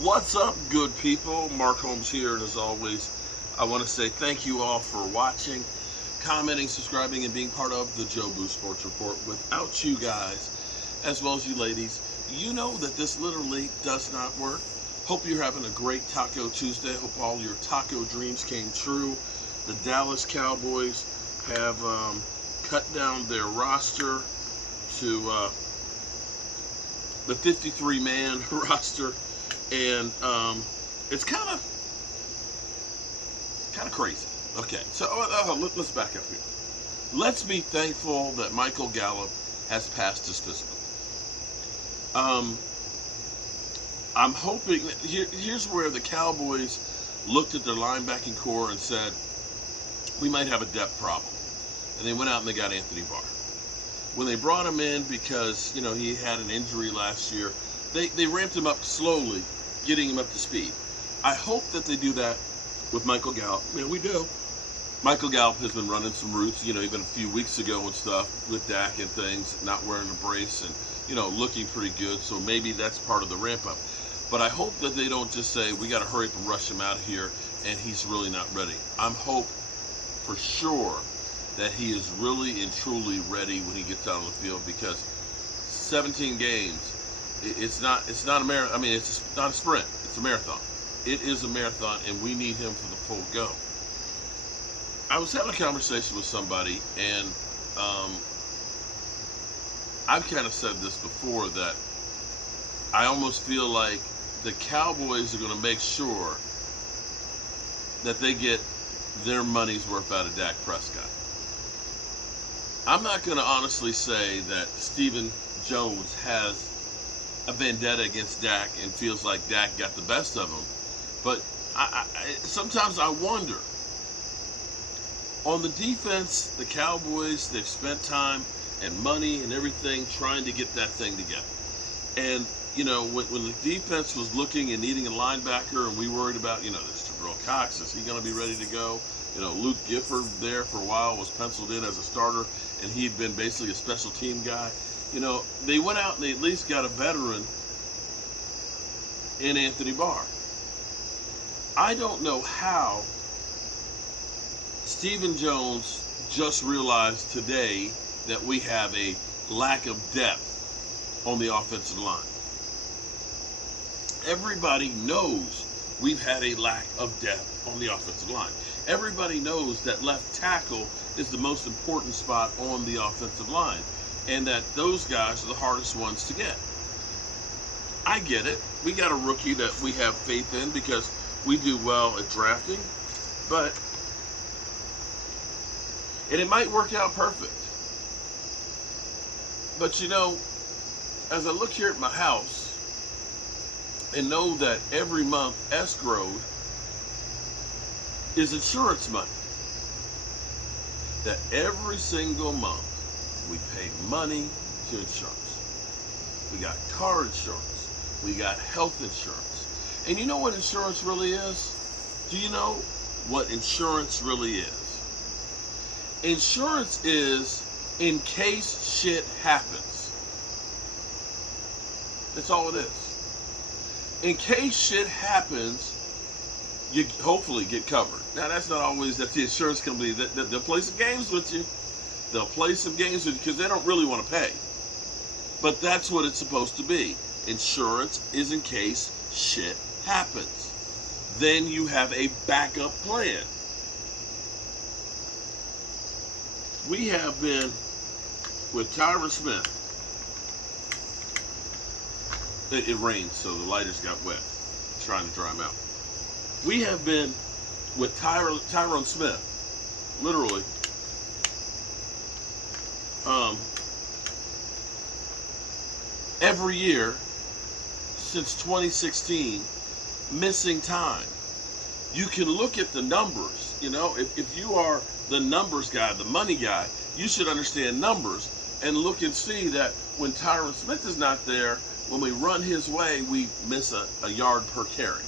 What's up, good people? Mark Holmes here, and as always, I want to say thank you all for watching, commenting, subscribing, and being part of the Joe Boo Sports Report. Without you guys, as well as you ladies, you know that this literally does not work. Hope you're having a great Taco Tuesday. Hope all your taco dreams came true. The Dallas Cowboys have cut down their roster to the 53-man roster, and it's kind of crazy. Okay, so let's back up here. Let's be thankful that Michael Gallup has passed his physical. I'm hoping here's where the Cowboys looked at their linebacking core and said, we might have a depth problem, and they went out and they got Anthony Barr. When they brought him in because, he had an injury last year, they ramped him up slowly, getting him up to speed. I hope that they do that with Michael Gallup. Man, we do. Michael Gallup has been running some routes, even a few weeks ago and stuff with Dak and things, not wearing a brace and, looking pretty good. So maybe that's part of the ramp up. But I hope that they don't just say, we got to hurry up and rush him out of here and he's really not ready. I'm hope for sure that he is really and truly ready when he gets out on the field, because 17 games, it's not a marathon. I mean, it's not a sprint. It's a marathon. It is a marathon, and we need him for the full go. I was having a conversation with somebody, and I've kind of said this before, that I almost feel like the Cowboys are going to make sure that they get their money's worth out of Dak Prescott. I'm not going to honestly say that Stephen Jones has a vendetta against Dak and feels like Dak got the best of him. But sometimes I wonder. On the defense, the Cowboys, they've spent time and money and everything trying to get that thing together. And, when the defense was looking and needing a linebacker, and we worried about, there's Jabril Cox, is he going to be ready to go? Luke Gifford there for a while was penciled in as a starter, and he'd been basically a special team guy. They went out and they at least got a veteran in Anthony Barr. I don't know how Stephen Jones just realized today that we have a lack of depth on the offensive line. Everybody knows we've had a lack of depth on the offensive line. Everybody knows that left tackle is the most important spot on the offensive line, and that those guys are the hardest ones to get. I get it. We got a rookie that we have faith in because we do well at drafting, and it might work out perfect. But as I look here at my house and know that every month escrowed is insurance money, that every single month we pay money to insurance. We got car insurance. We got health insurance. And you know what insurance really is? Do you know what insurance really is? Insurance is in case shit happens. That's all it is. In case shit happens, you hopefully get covered. Now, that's not always that the insurance company, they'll play some games with you. They'll play some games with you because they don't really want to pay. But that's what it's supposed to be. Insurance is in case shit happens. Then you have a backup plan. We have been with Tyron Smith. It rained, so the lighters got wet, trying to dry them out. We have been with Tyron Smith, literally, every year since 2016, missing time. You can look at the numbers. If you are the numbers guy, the money guy, you should understand numbers and look and see that when Tyron Smith is not there, when we run his way, we miss a yard per carry.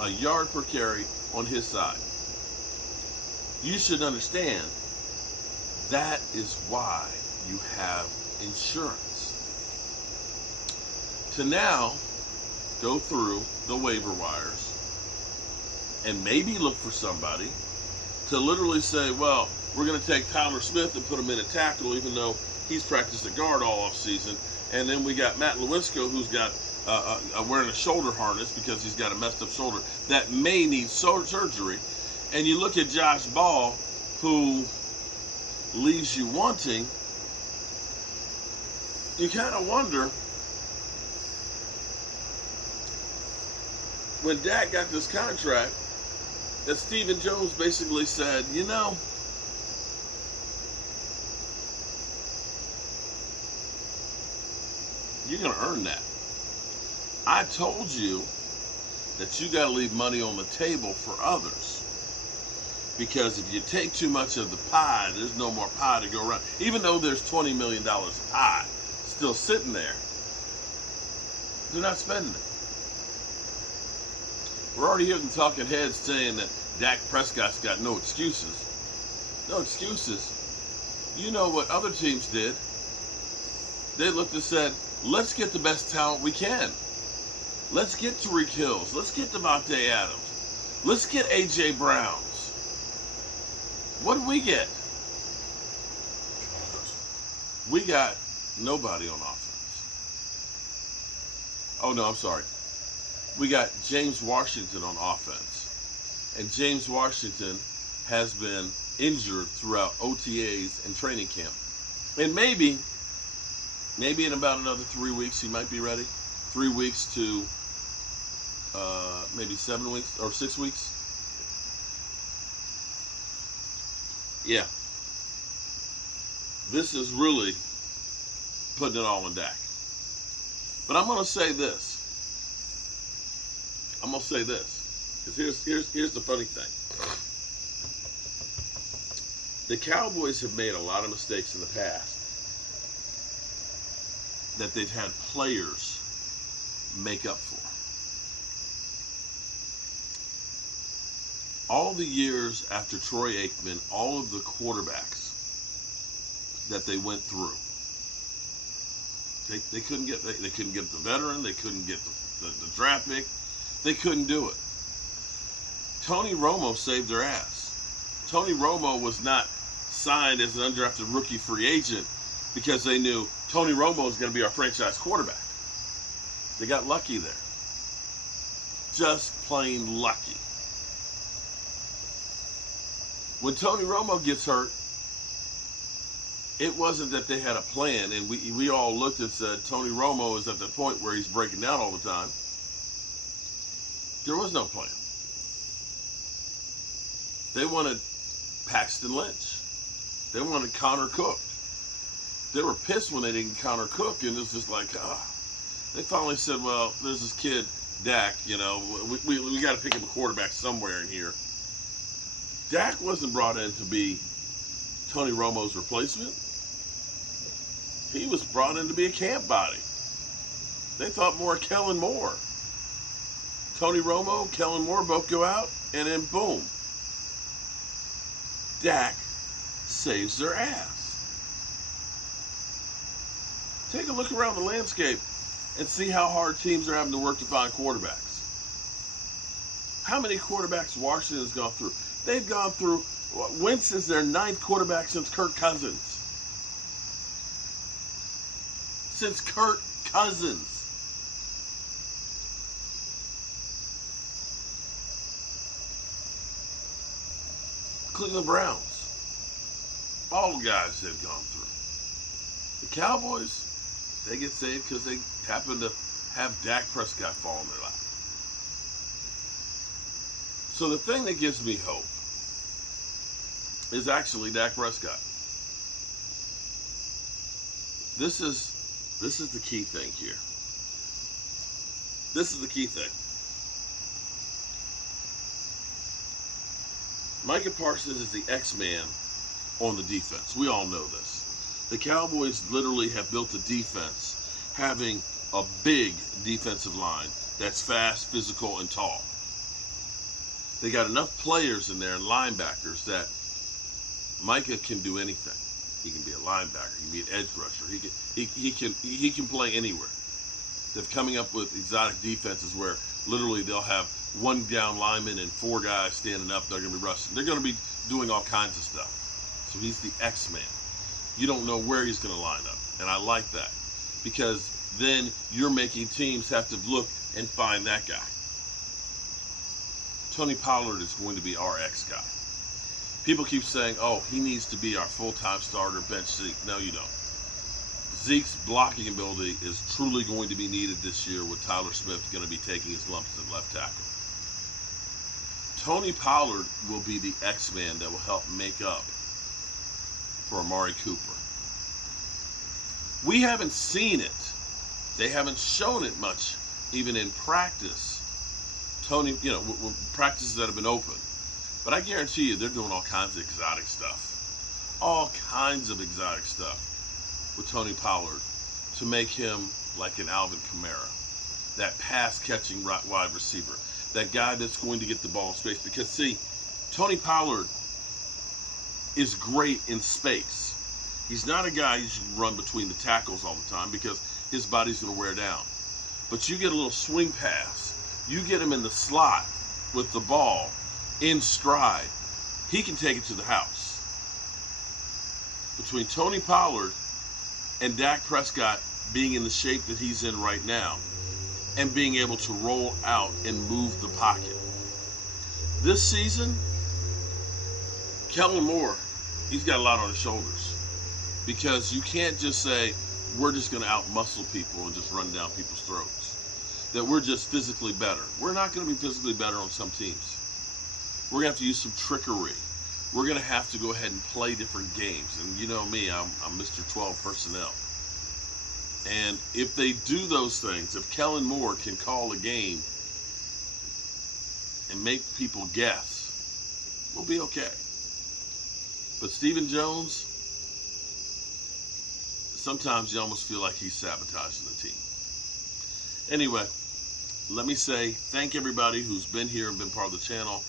A yard per carry on his side. You should understand that is why you have insurance. To now go through the waiver wires and maybe look for somebody to literally say, well, we're going to take Tyler Smith and put him in a tackle, even though he's practiced at guard all offseason. And then we got Matt Lewisko, who's got wearing a shoulder harness because he's got a messed up shoulder that may need surgery. And you look at Josh Ball, who leaves you wanting. You kind of wonder, when Dak got this contract, that Stephen Jones basically said, you know, you're going to earn that. I told you that you got to leave money on the table for others. Because if you take too much of the pie, there's no more pie to go around. Even though there's $20 million of pie still sitting there, they're not spending it. We're already hearing talking heads saying that Dak Prescott's got no excuses. No excuses. You know what other teams did? They looked and said, let's get the best talent we can. Let's get Tariq Hills. Let's get Devontae Adams. Let's get A.J. Browns. What did we get? We got nobody on offense. Oh, no, I'm sorry. We got James Washington on offense. And James Washington has been injured throughout OTAs and training camp. And maybe in about another 3 weeks, he might be ready. 3 weeks to maybe 7 weeks or 6 weeks. Yeah. This is really putting it all in Dak. But I'm going to say this. Because here's the funny thing. The Cowboys have made a lot of mistakes in the past that they've had players make up for. All the years after Troy Aikman, all of the quarterbacks that they went through, they couldn't get the veteran, they couldn't get the draft pick, they couldn't do it. Tony Romo saved their ass. Tony Romo was not signed as an undrafted rookie free agent because they knew Tony Romo was going to be our franchise quarterback. They got lucky there. Just plain lucky. When Tony Romo gets hurt, it wasn't that they had a plan, and we all looked and said, Tony Romo is at the point where he's breaking down all the time. There was no plan. They wanted Paxton Lynch. They wanted Connor Cook. They were pissed when they didn't get Connor Cook, and it's just like, They finally said, well, there's this kid, Dak, you know, we got to pick him a quarterback somewhere in here. Dak wasn't brought in to be Tony Romo's replacement. He was brought in to be a camp body. They thought more of Kellen Moore. Tony Romo, Kellen Moore both go out, and then boom. Dak saves their ass. Take a look around the landscape and see how hard teams are having to work to find quarterbacks. How many quarterbacks Washington has gone through? They've gone through, Wentz is their 9th quarterback since Kirk Cousins. Since Kirk Cousins. Cleveland Browns. All the guys they've gone through. The Cowboys, they get saved because they happen to have Dak Prescott fall in their lap. So the thing that gives me hope is actually Dak Prescott. This is the key thing here. This is the key thing. Micah Parsons is the X-Man on the defense. We all know this. The Cowboys literally have built a defense having a big defensive line that's fast, physical, and tall. They got enough players in there and linebackers that Micah can do anything. He can be a linebacker. He can be an edge rusher. He can play anywhere. They're coming up with exotic defenses where literally they'll have one down lineman and four guys standing up. They're going to be rushing. They're going to be doing all kinds of stuff. So he's the X-Man. You don't know where he's going to line up. And I like that because then you're making teams have to look and find that guy. Tony Pollard is going to be our X guy. People keep saying, oh, he needs to be our full-time starter, bench Zeke. No, you don't. Zeke's blocking ability is truly going to be needed this year with Tyler Smith going to be taking his lumps at left tackle. Tony Pollard will be the X-Man that will help make up for Amari Cooper. We haven't seen it. They haven't shown it much, even in practice. Tony, practices that have been open. But I guarantee you they're doing all kinds of exotic stuff. All kinds of exotic stuff with Tony Pollard to make him like an Alvin Kamara. That pass-catching wide receiver. That guy that's going to get the ball in space. Because, see, Tony Pollard is great in space. He's not a guy you should run between the tackles all the time because his body's going to wear down. But you get a little swing pass. You get him in the slot with the ball in stride. He can take it to the house. Between Tony Pollard and Dak Prescott being in the shape that he's in right now and being able to roll out and move the pocket. This season, Kellen Moore, he's got a lot on his shoulders because you can't just say we're just going to out-muscle people and just run down people's throats. That we're just physically better. We're not going to be physically better on some teams. We're going to have to use some trickery. We're going to have to go ahead and play different games. And you know me, I'm Mr. 12 personnel. And if they do those things, if Kellen Moore can call a game and make people guess, we'll be okay. But Stephen Jones, sometimes you almost feel like he's sabotaging the team. Anyway, let me say thank everybody who's been here and been part of the channel.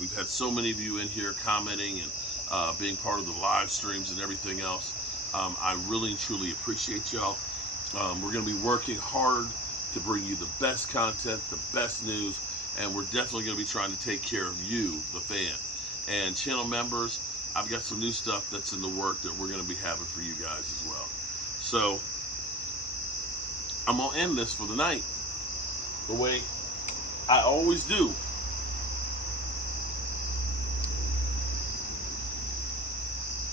We've had so many of you in here commenting and being part of the live streams and everything else. I really and truly appreciate y'all. We're going to be working hard to bring you the best content, the best news, and we're definitely going to be trying to take care of you, the fan. And channel members, I've got some new stuff that's in the work that we're going to be having for you guys as well. So I'm going to end this for the night the way I always do.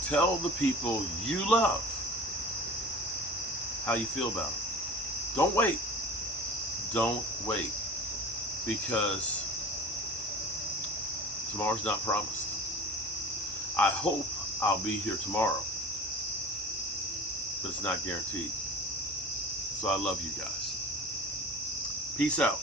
Tell the people you love how you feel about them. Don't wait. Don't wait. Because tomorrow's not promised. I hope I'll be here tomorrow, but it's not guaranteed. So I love you guys. Peace out.